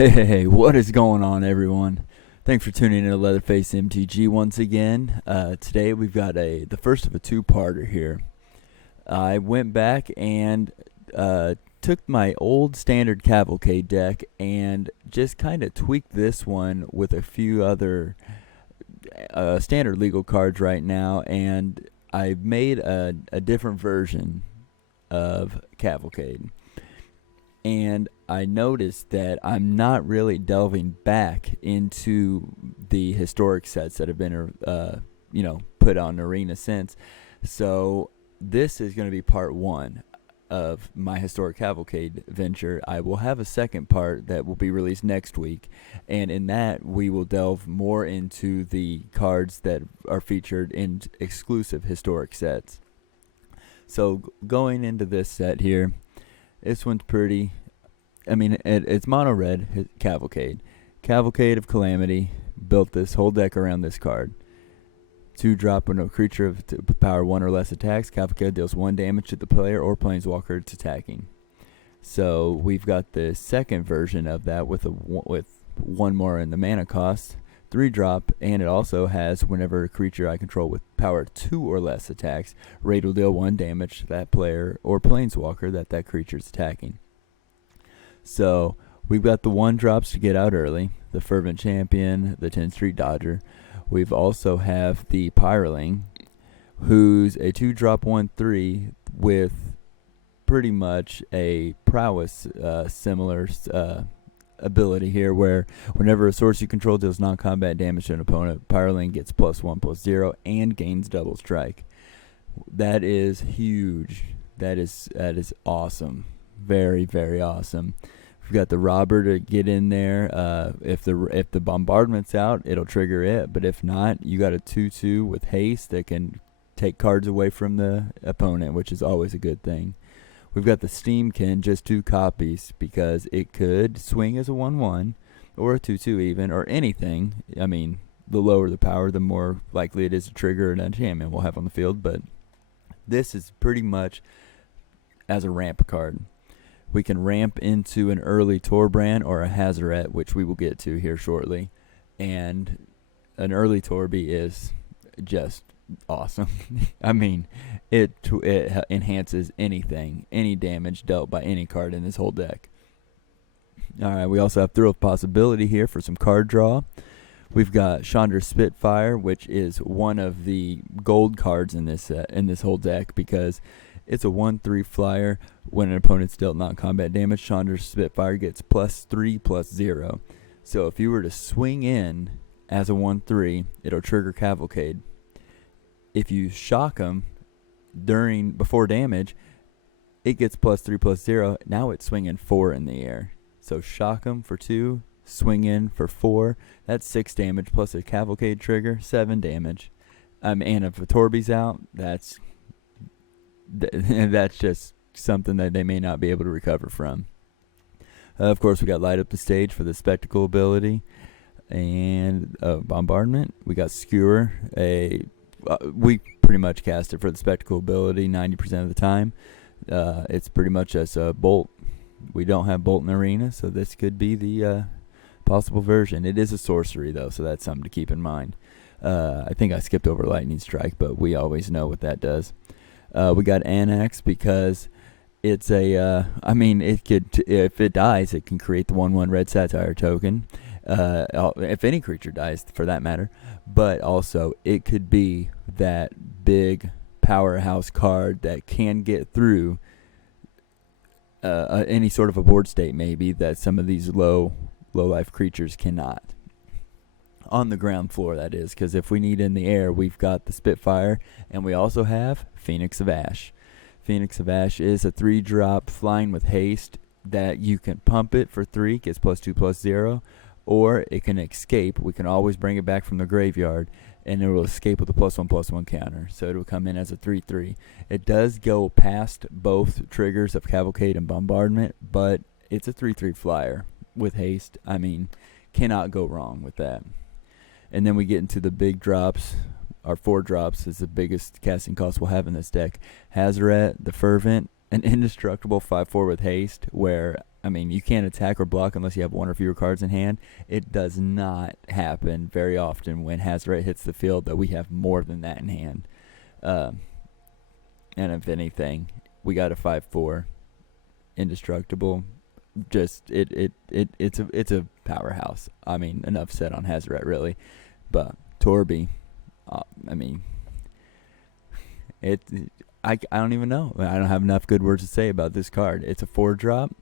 Hey, what is going on, everyone? Thanks for tuning in to LeatherfaceMTG once again. Today we've got the first of a two-parter here. I went back and took my old standard Cavalcade deck and just kind of tweaked this one with a few other standard legal cards right now, and I made a different version of Cavalcade. And I noticed that I'm not really delving back into the historic sets that have been, put on Arena since. So this is going to be part one of my historic Cavalcade venture. I will have a second part that will be released next week, and in that we will delve more into the cards that are featured in exclusive historic sets. So going into this set here, this one's pretty. I mean, it's mono red Cavalcade. Cavalcade of Calamity built this whole deck around this card. 2-drop when a creature of power 1 or less attacks, Cavalcade deals 1 damage to the player or planeswalker it's attacking. So we've got the second version of that with one more in the mana cost. 3-drop, and it also has whenever a creature I control with power 2 or less attacks, Raid will deal 1 damage to that player or planeswalker that creature is attacking. So we've got the 1-drops to get out early, the Fervent Champion, the 10th Street Dodger. We've also have the Pyroling, who's a 2-drop 1/3 with pretty much a prowess similar ability here, where whenever a source you control deals non-combat damage to an opponent, Pyroling gets +1/+0 and gains double strike. That is huge. That is awesome. Very, very awesome. We've got the Robber to get in there. If the bombardment's out, it'll trigger it. But if not, you got a 2/2 with haste that can take cards away from the opponent, which is always a good thing. We've got the Steamkin, just 2 copies, because it could swing as a 1/1 or a 2/2 even, or anything. I mean, the lower the power, the more likely it is to trigger an enchantment we'll have on the field. But this is pretty much as a ramp card. We can ramp into an early Torbrand or a Hazoret, which we will get to here shortly. And an early Torby is just awesome. I mean, it enhances anything, any damage dealt by any card in this whole deck. Alright, we also have Thrill of Possibility here for some card draw. We've got Chandra Spitfire, which is one of the gold cards in this whole deck, because it's a 1/3 flyer. When an opponent's dealt non-combat damage, Chandra Spitfire gets +3/+0. So if you were to swing in as a 1/3, it'll trigger Cavalcade. If you shock them before damage, it gets +3/+0. Now it's swinging 4 in the air. So shock them for 2, swing in for 4. That's 6 damage plus a Cavalcade trigger, 7 damage. And if a Torby's out, that's just something that they may not be able to recover from. Of course, we got Light Up the Stage for the Spectacle ability, and Bombardment. We got Skewer. We pretty much cast it for the Spectacle ability 90% of the time. It's pretty much as a Bolt. We don't have Bolt in Arena, so this could be the possible version. It is a sorcery, though, so that's something to keep in mind. I think I skipped over Lightning Strike, but we always know what that does. We got Annex because it's it could, if it dies, it can create the 1/1 red satire token. If any creature dies, for that matter. But also, it could be that big powerhouse card that can get through any sort of a board state, maybe, that some of these low life creatures cannot. On the ground floor, that is, because if we need in the air, we've got the Spitfire, and we also have Phoenix of Ash. Phoenix of Ash is a 3-drop flying with haste that you can pump it for 3, gets +2/+0, or it can escape. We can always bring it back from the graveyard, and it will escape with a +1/+1 counter, so it will come in as a 3/3. It does go past both triggers of Cavalcade and Bombardment, but it's a 3/3 flyer with haste. I mean, cannot go wrong with that. And then we get into the big drops. Our 4 drops is the biggest casting cost we'll have in this deck. Hazoret, the Fervent, an indestructible 5/4 with haste, where I mean, you can't attack or block unless you have one or fewer cards in hand. It does not happen very often when Hazoret hits the field that we have more than that in hand. And if anything, we got a 5/4 indestructible. Just it's a powerhouse. I mean, enough said on Hazoret, really. But Torby, I mean, I don't even know. I don't have enough good words to say about this card. It's a 4-drop.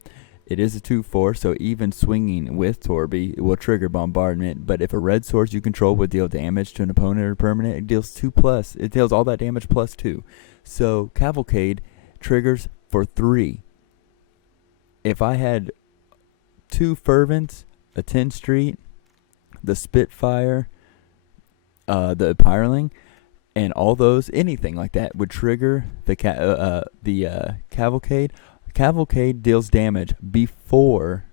It is a 2/4, so even swinging with Torby, it will trigger bombardment. But if a red source you control would deal damage to an opponent or permanent, it deals 2+. It deals all that damage +2. So Cavalcade triggers for 3. If I had 2 Fervents, a 10 Street, the Spitfire, the Pyreling, and all those, anything like that would trigger the Cavalcade. Cavalcade deals damage before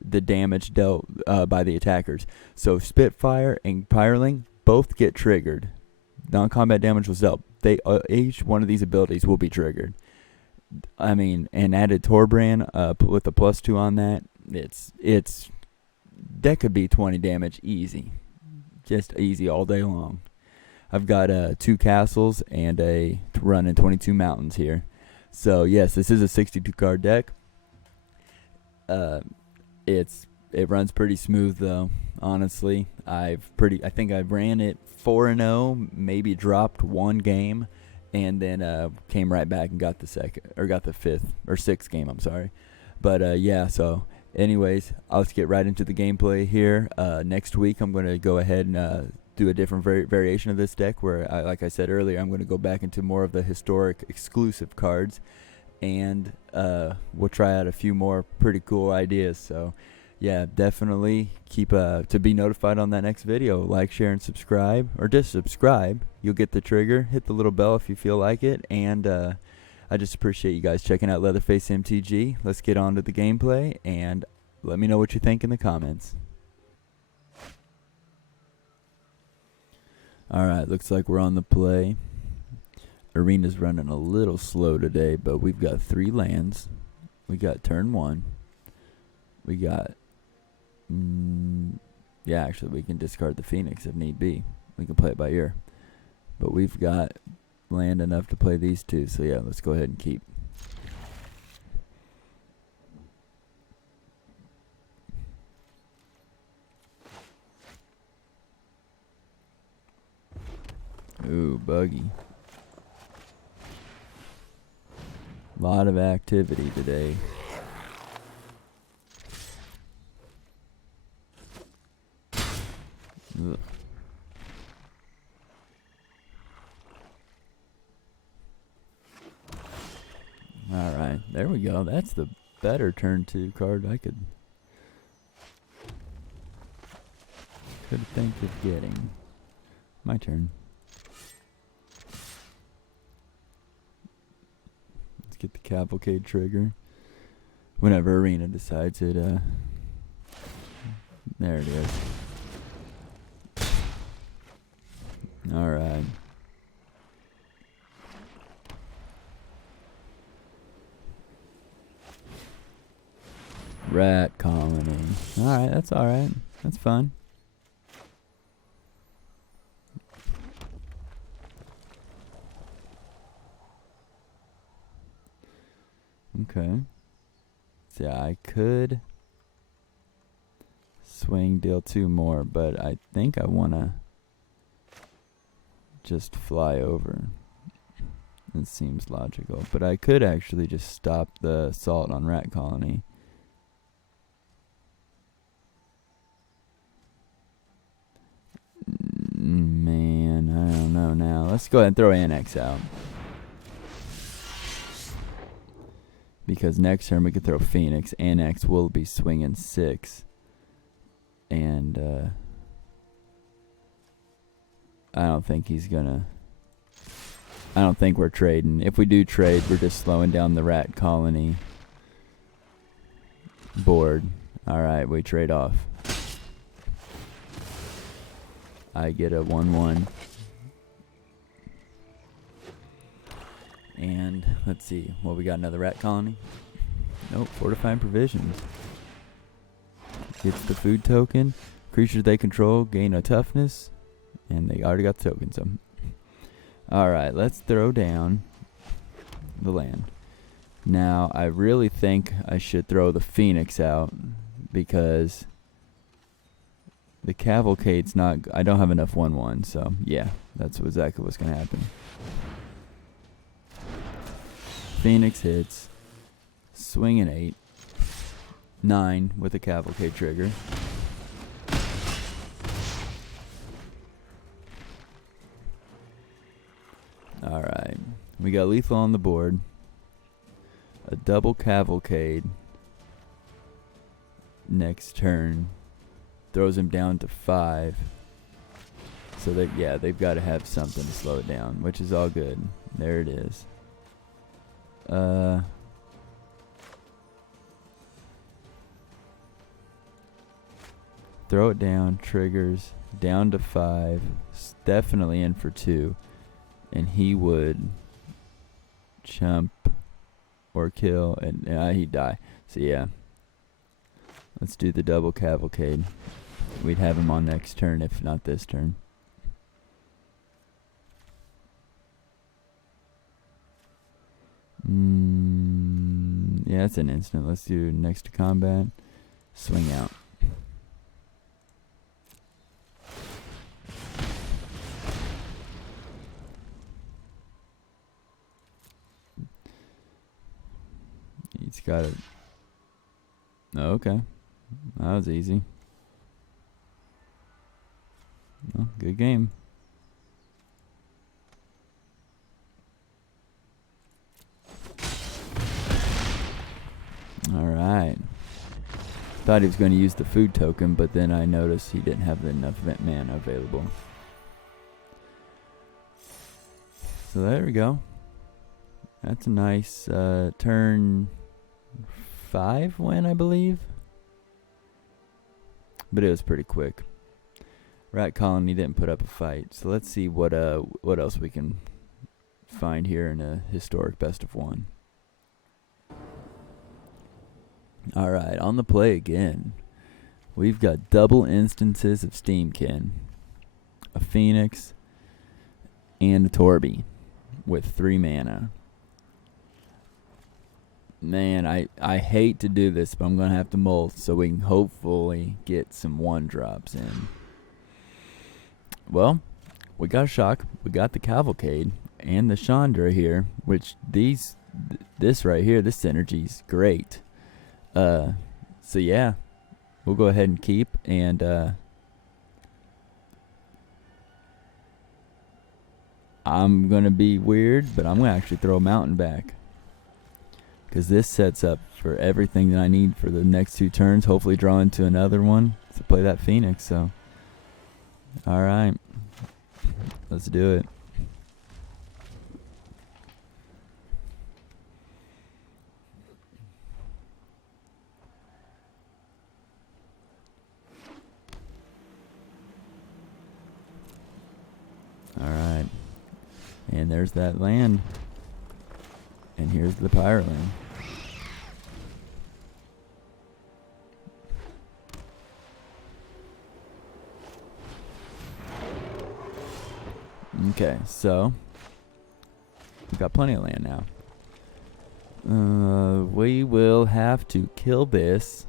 the damage dealt by the attackers. So Spitfire and Pyreling both get triggered. Non-combat damage was dealt. Each one of these abilities will be triggered. I mean, and added Torbrand with a +2 on that. That could be 20 damage easy, just easy all day long. I've got 2 castles and a run in 22 mountains here. So yes, this is a 62 card deck. It runs pretty smooth though. Honestly, I think I ran it 4-0, maybe dropped 1 game, and then came right back and got the 5th or 6th game. I'm sorry, but yeah. So anyways, let's get right into the gameplay here. Next week, I'm going to go ahead and do a different variation of this deck where, like I said earlier, I'm going to go back into more of the historic exclusive cards, and we'll try out a few more pretty cool ideas. So yeah, definitely keep to be notified on that next video. Like, share, and subscribe, or just subscribe. You'll get the trigger. Hit the little bell if you feel like it, and I just appreciate you guys checking out LeatherfaceMTG. Let's get on to the gameplay, and let me know what you think in the comments. Alright, looks like we're on the play. Arena's running a little slow today, but we've got 3 lands. We got turn 1. We got... yeah, actually, we can discard the Phoenix if need be. We can play it by ear. But we've got land enough to play these 2, so yeah, let's go ahead and keep. Ooh, buggy. Lot of activity today. Ugh. Alright, there we go. That's the better turn 2 card I could think of getting. My turn. Get the Cavalcade trigger whenever Arena decides it. There it is. Alright. Rat colony. Alright, that's alright. That's fun. Okay. So yeah, I could swing, deal 2 more, but I think I want to just fly over. It seems logical. But I could actually just stop the assault on Rat Colony. Man, I don't know now. Let's go ahead and throw Annex out. Because next turn we could throw Phoenix. Annex will be swinging 6. And I don't think he's gonna... I don't think we're trading. If we do trade, we're just slowing down the Rat Colony board. Alright, we trade off. I get a 1/1. And let's see. Well, we got another Rat Colony. Nope, fortifying provisions. Gets the food token. Creatures they control gain a toughness. And they already got the token, so. Alright, let's throw down the land. Now, I really think I should throw the Phoenix out because the Cavalcade's not. I don't have enough 1/1, so yeah, that's exactly what's going to happen. Phoenix hits. Swing an 8. 9 with a Cavalcade trigger. Alright, we got lethal on the board. A double Cavalcade next turn throws him down to 5. So that, yeah, they've got to have something to slow it down, which is all good. There it is. Throw it down, triggers, down to 5. Definitely in for 2. And he would chump or kill, and he'd die. So yeah, let's do the double Cavalcade. We'd have him on next turn, if not this turn. Yeah, it's an instant. Let's do next to combat. Swing out. He's got it. Oh, okay. That was easy. Well, good game. Alright. Thought he was going to use the food token, but then I noticed he didn't have enough mana available. So there we go. That's a nice turn 5 win, I believe. But it was pretty quick. Rat Colony didn't put up a fight. So let's see what else we can find here in a historic best of 1. Alright, on the play again. We've got double instances of Steamkin. A Phoenix and a Torby with 3 mana. Man, I hate to do this, but I'm going to have to molt so we can hopefully get some 1-drops in. Well, we got Shock, we got the Cavalcade, and the Chandra here, which this right here, this synergy's great. So yeah, we'll go ahead and keep, and I'm going to be weird, but I'm going to actually throw a Mountain back. Because this sets up for everything that I need for the next 2 turns. Hopefully draw into another one to play that Phoenix. So, alright. Let's do it. Alright. And there's that land. And here's the Pirate land. Okay, so we've got plenty of land now. We will have to kill this.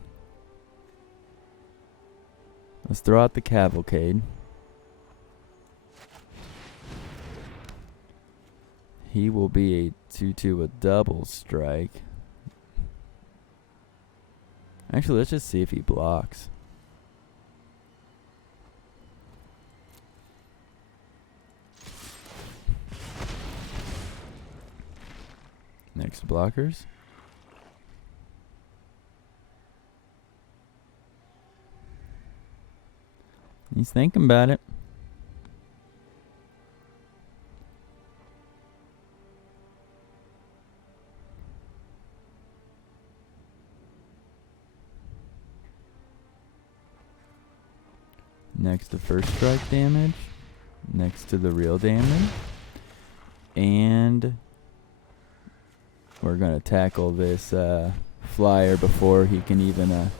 Let's throw out the Cavalcade. He will be a 2/2 with double strike. Actually, let's just see if he blocks. Next blockers. He's thinking about it. Next to first strike damage. Next to the real damage. And we're going to tackle this flyer before he can even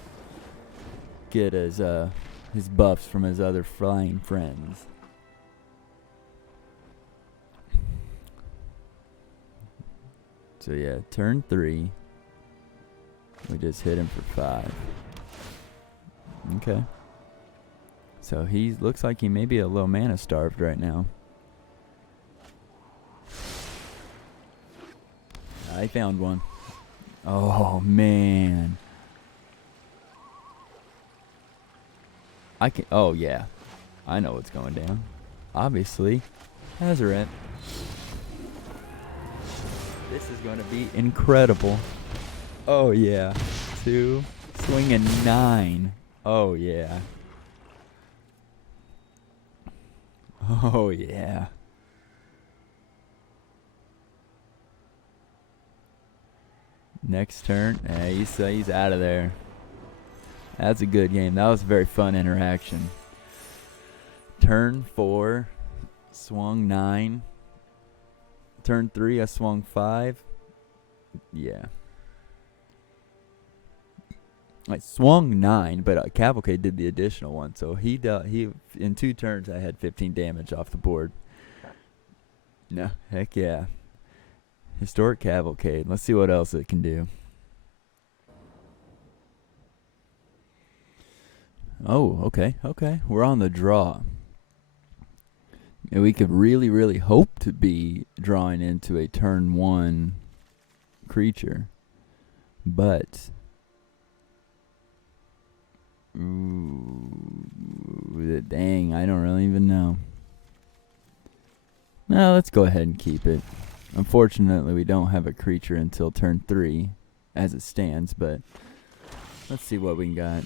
get his buffs from his other flying friends. So yeah, turn 3. We just hit him for 5. Okay. So he looks like he may be a little mana starved right now. I found one. Oh man. Oh yeah. I know what's going down. Obviously, Hazaret. This is going to be incredible. Oh yeah. 2. Swinging 9. Oh yeah. Oh yeah. Next turn. He's out of there. That's a good game. That was a very fun interaction. Turn 4. Swung 9. Turn 3, I swung 5. Yeah. I swung 9, but Cavalcade did the additional one. So he in 2 turns, I had 15 damage off the board. No, heck yeah. Historic Cavalcade. Let's see what else it can do. Oh, okay. We're on the draw. And we could really, really hope to be drawing into a turn 1 creature. But dang, I don't really even know. No, let's go ahead and keep it. Unfortunately, we don't have a creature until turn 3 as it stands, but let's see what we got.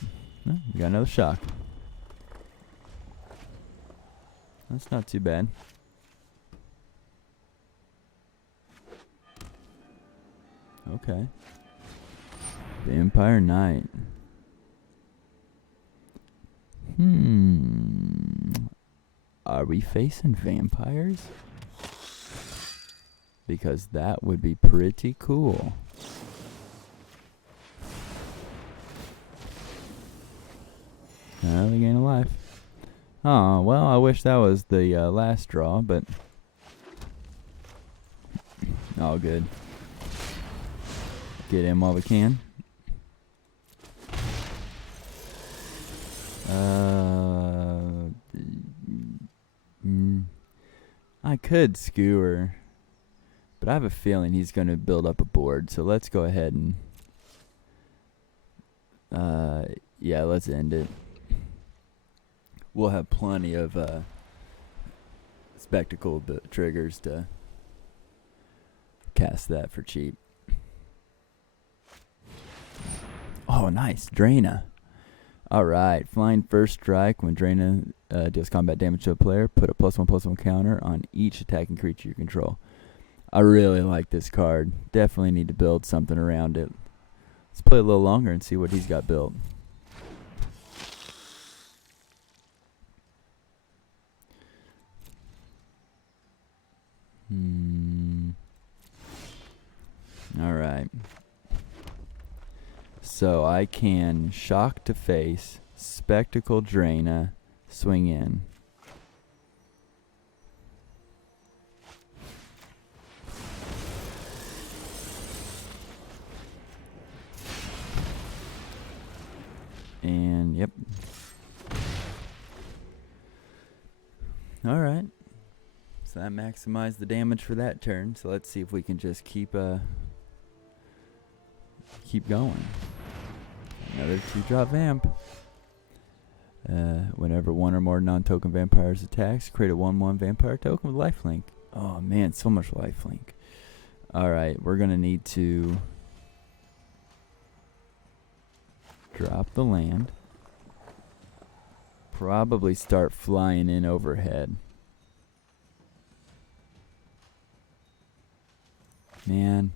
Oh, we got another shock. That's not too bad. Okay. Vampire Knight. Are we facing vampires? Because that would be pretty cool. They gain a life. Oh, well, I wish that was the last draw, but all good. Get in while we can. I could skewer, but I have a feeling he's going to build up a board, so let's go ahead and yeah, let's end it. We'll have plenty of spectacle triggers to cast that for cheap. Oh, nice. Draina. Alright. Flying first strike. When Draina deals combat damage to a player, put a +1/+1 counter on each attacking creature you control. I really like this card. Definitely need to build something around it. Let's play a little longer and see what he's got built. Alright. So I can shock to face, spectacle Draina, swing in. And yep. Alright. So that maximized the damage for that turn. So let's see if we can just keep going. Another 2-drop vamp. Whenever one or more non-token vampires attacks, create a 1/1 vampire token with lifelink. Oh man, so much lifelink. Alright, we're gonna need to drop the land. Probably start flying in overhead. Man.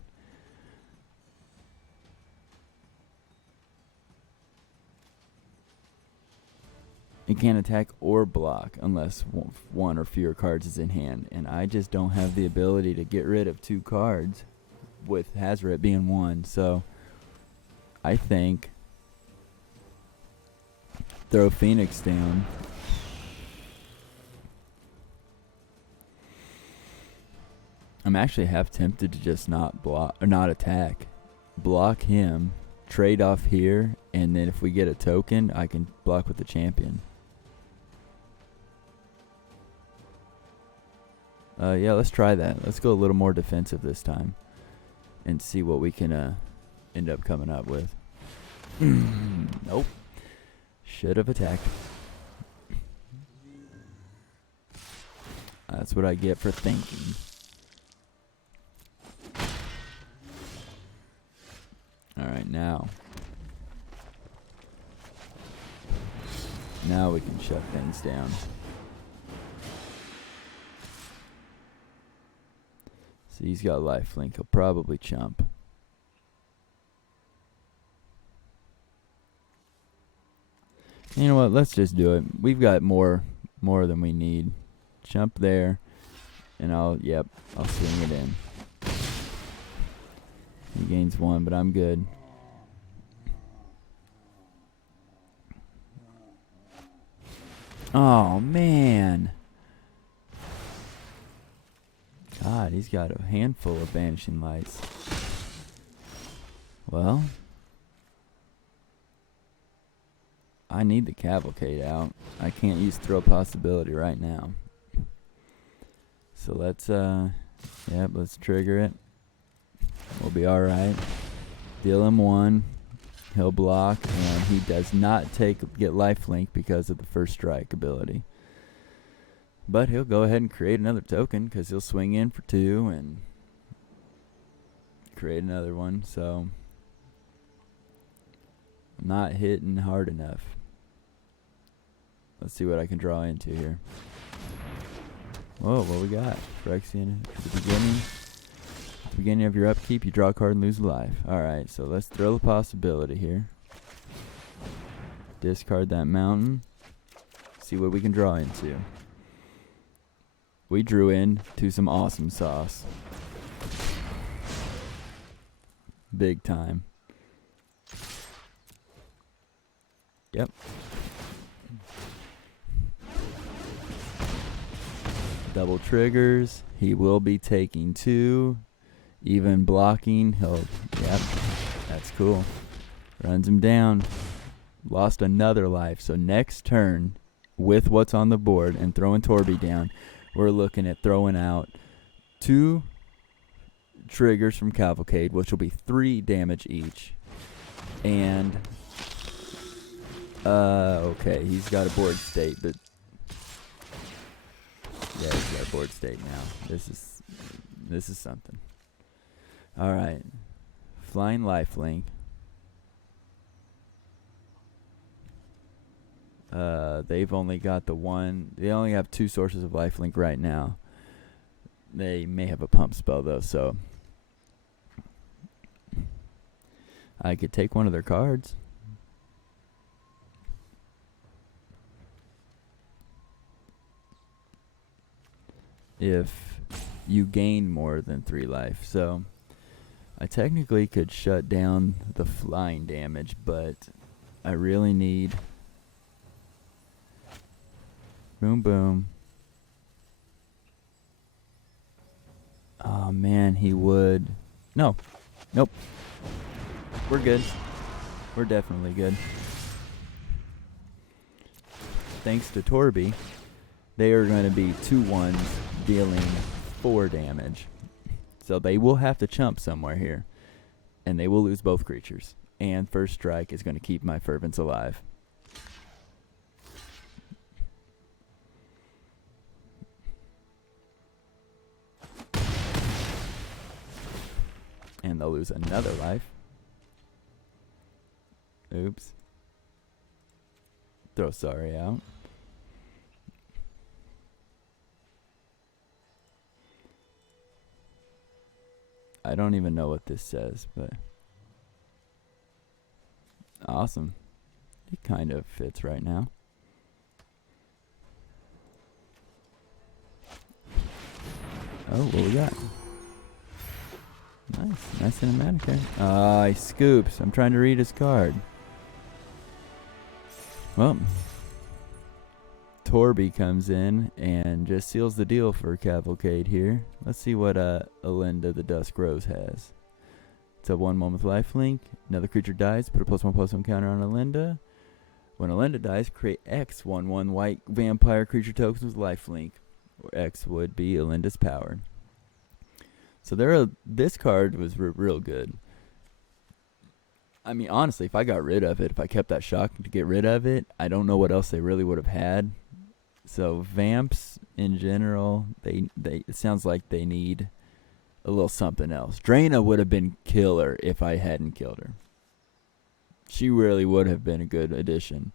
It can't attack or block unless one or fewer cards is in hand. And I just don't have the ability to get rid of 2 cards with Hazaret being 1. So I think throw Phoenix down. I'm actually half tempted to just not block or not attack. Block him, trade off here, and then if we get a token, I can block with the champion. Yeah, let's try that. Let's go a little more defensive this time and see what we can end up coming up with. Nope. Should have attacked. That's what I get for thinking. Alright, now we can shut things down. So he's got lifelink. He'll probably chump. You know what? Let's just do it. We've got more than we need. Jump there, and I'll swing it in. He gains 1, but I'm good. Oh, man. God, he's got a handful of Banishing Lights. Well, I need the Cavalcade out. I can't use Throw Possibility right now. So let's trigger it. We'll be alright. Deal him 1. He'll block, and he does not get lifelink because of the first strike ability. But he'll go ahead and create another token because he'll swing in for 2 and create another one. So I'm not hitting hard enough. Let's see what I can draw into here. Whoa, what we got? Phyrexian at the beginning of your upkeep, you draw a card and lose a life. Alright, so let's throw the possibility here. Discard that mountain. See what we can draw into. We drew into some awesome sauce. Big time. Yep. Double triggers. He will be taking 2. Even blocking. Yep. That's cool. Runs him down. Lost another life. So next turn, with what's on the board and throwing Torby down, we're looking at throwing out 2 triggers from Cavalcade, which will be 3 damage each. And okay, he's got a board state, but yeah, he's got a board state now. This is something. All right, flying lifelink. They've only got the one. They only have 2 sources of lifelink right now. They may have a pump spell though, so I could take one of their cards. If you gain more than 3 life. So I technically could shut down the flying damage, but I really need boom boom. Oh man, he would. No. Nope. We're good. We're definitely good. Thanks to Torby, they are going to be 2/1s dealing 4 damage. So they will have to chump somewhere here. And they will lose both creatures. And first strike is going to keep my Fervents alive. And they'll lose another life. Oops. Throw sorry out. I don't even know what this says, but awesome. It kind of fits right now. Oh, what we got? Nice cinematic there. He scoops. I'm trying to read his card. Well, Torby comes in and just seals the deal for Cavalcade here. Let's see what Alinda the Dusk Rose has. It's a 1/1 with lifelink. Another creature dies. Put a +1/+1 counter on Alinda. When Alinda dies, create X 1/1 white vampire creature tokens with lifelink, where X would be Alinda's power. So this card was real good. I mean, honestly, if I got rid of it, if I kept that shock to get rid of it, I don't know what else they really would have had. So vamps in general, they it sounds like they need a little something else. Draina would have been killer if I hadn't killed her. She really would have been a good addition.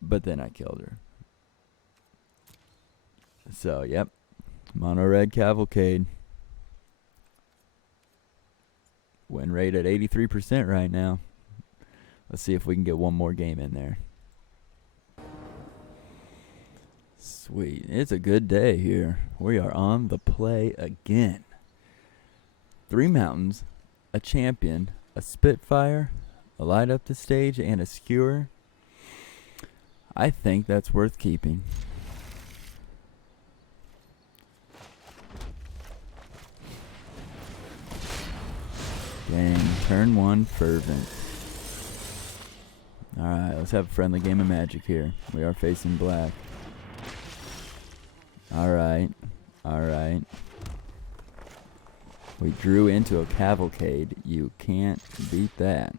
But then I killed her. So, yep. Mono red Cavalcade. Win rate at 83% right now. Let's see if we can get one more game in there. Sweet. It's a good day here. We are on the play again. 3 mountains, a champion, a Spitfire, a light up the stage, and a skewer. I think that's worth keeping. Dang, turn 1 fervent. Alright, let's have a friendly game of Magic here. We are facing black. Alright. We drew into a Cavalcade. You can't beat that.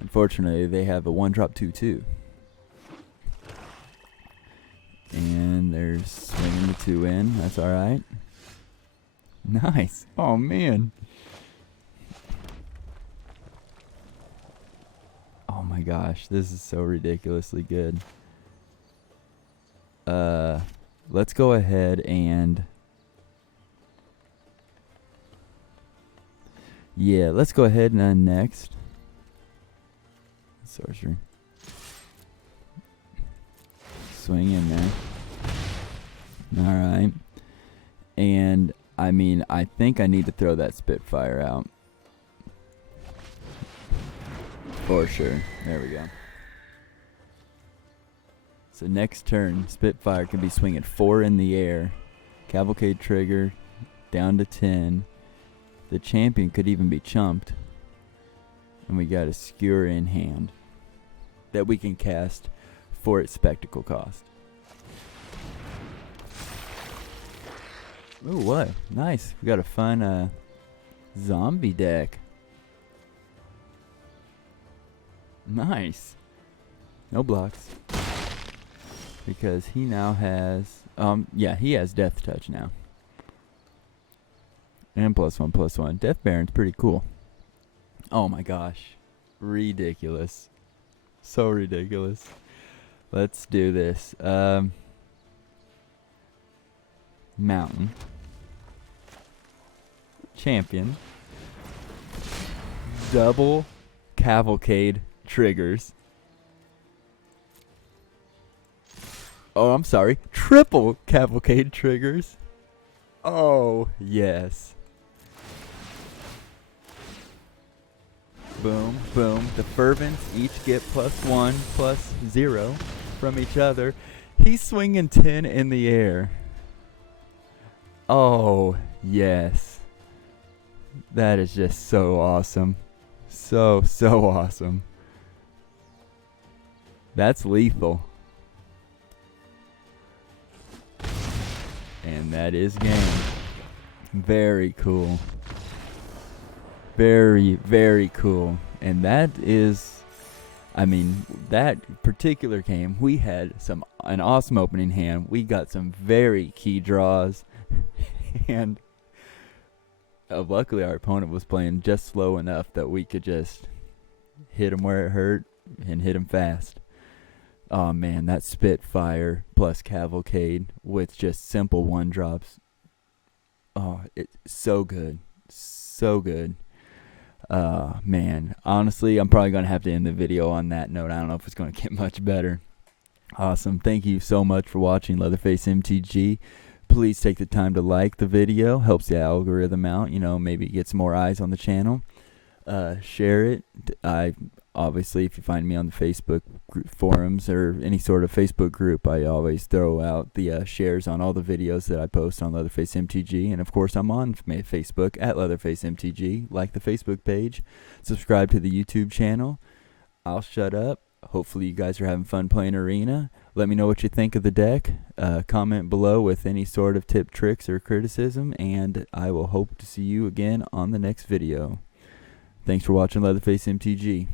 Unfortunately, they have a 1-drop 2/2. And they're swinging the 2 in. That's alright. Nice. Oh, man. Oh, my gosh. This is so ridiculously good. Let's go ahead and... Yeah, let's go ahead and next. Sorcery. Swing in there. Alright. And, I mean, I think I need to throw that Spitfire out. For sure. There we go. So next turn, Spitfire can be swinging 4 in the air. Cavalcade trigger, down to 10. The champion could even be chumped. And we got a skewer in hand that we can cast for its spectacle cost. Ooh, what? Nice. We got a fun zombie deck. Nice. No blocks. Because he now has... yeah, he has Death Touch now. And +1/+1. Death Baron's pretty cool. Oh my gosh. Ridiculous. So ridiculous. Let's do this. Mountain. Champion. Double Cavalcade triggers. Oh, I'm sorry. Triple Cavalcade triggers. Oh, yes. Boom, boom. The fervents each get +1, +0 from each other. He's swinging 10 in the air. Oh, yes. That is just so awesome. So awesome. That's lethal. And that is game. Very cool. Very, very cool. And that is, I mean, that particular game, we had an awesome opening hand. We got some very key draws. And luckily our opponent was playing just slow enough that we could just hit him where it hurt and hit him fast. Oh man, that Spitfire plus Cavalcade with just simple 1-drops. Oh, it's so good. So good. Man, honestly, I'm probably going to have to end the video on that note. I don't know if it's going to get much better. Awesome. Thank you so much for watching LeatherfaceMTG. please take the time to like the video. Helps the algorithm out. Maybe it gets more eyes on the channel. Share it. Obviously, if you find me on the Facebook forums or any sort of Facebook group, I always throw out the shares on all the videos that I post on LeatherfaceMTG. And of course, I'm on Facebook at LeatherfaceMTG. Like the Facebook page. Subscribe to the YouTube channel. I'll shut up. Hopefully you guys are having fun playing Arena. Let me know what you think of the deck. Comment below with any sort of tip, tricks, or criticism. And I will hope to see you again on the next video. Thanks for watching LeatherfaceMTG.